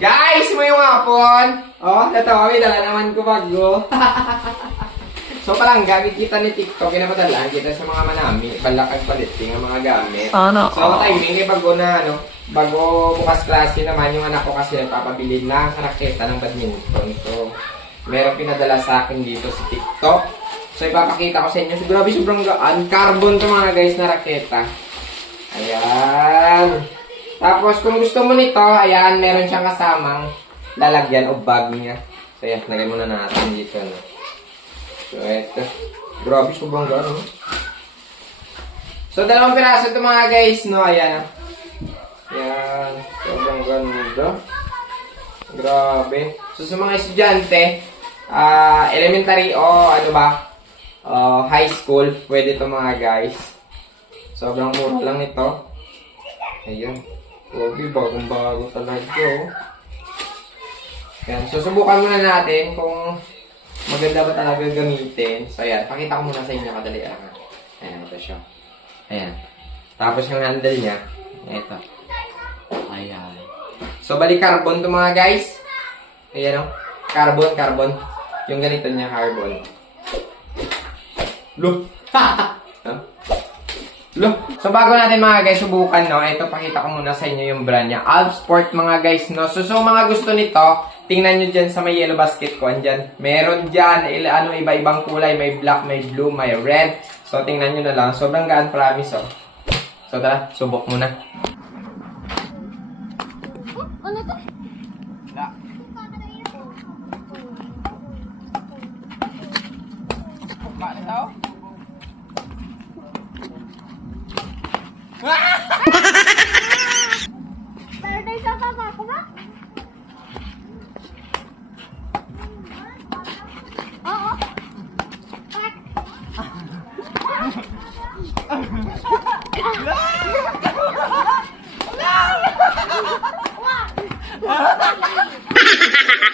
Guys, mo yung hapon. Oh, natawa dala naman ko bago. so parang gamit kita ni TikTok, kinapadala kita sa mga manami, balakag paliting ang mga gamit. Sana So timing eh, bago na ano, bago bukas klase naman yung anak ko kasi nagpapabili ng raketa ng badminton. So, meron pinadala sa akin dito sa TikTok. So, ipapakita ko sa inyo. So, grabe sobrang gaan. Carbon to mga guys na raketa. Ayan. Tapos, kung gusto mo nito, ayan, meron siyang kasamang lalagyan o bag niya. So, ayan, lagay muna natin dito. No? So, eto. Grabe, sobrang gaan. No? So, dalawang piraso ito mga guys, no? Ayan. Ayan. Sobrang ganda. Grabe. So, sa mga estudyante, ah elementary o ano ba, ah, high school, pwede ito mga guys. Sobrang mura lang nito. Ayan. Grabe, bagong bago talaga, oh. Ayan. Susubukan muna natin kung maganda ba talaga gamitin. So, ayan. Pakita ko muna sa inyo kadali. Ayan, ito siya. Ayan. Tapos yung handle niya, ito. Ayan. So, balik carbon to mga guys. Ayan o. Carbon, carbon. Yung ganito niya, carbon. Look. Look. So, bago natin mga guys subukan, no, ito, pakita ko muna sa inyo yung brand niya. Alpsport mga guys, no. So, so mga gusto nito, tingnan nyo dyan sa may yellow basket ko, andyan. Meron dyan, il, ano, iba-ibang kulay. May black, may blue, may red. So, tingnan nyo na lang. Sobrang gaan, promise, oh. So, tara, subok muna. Ano to? Birthday sa papa ko ba? Oo. Pak.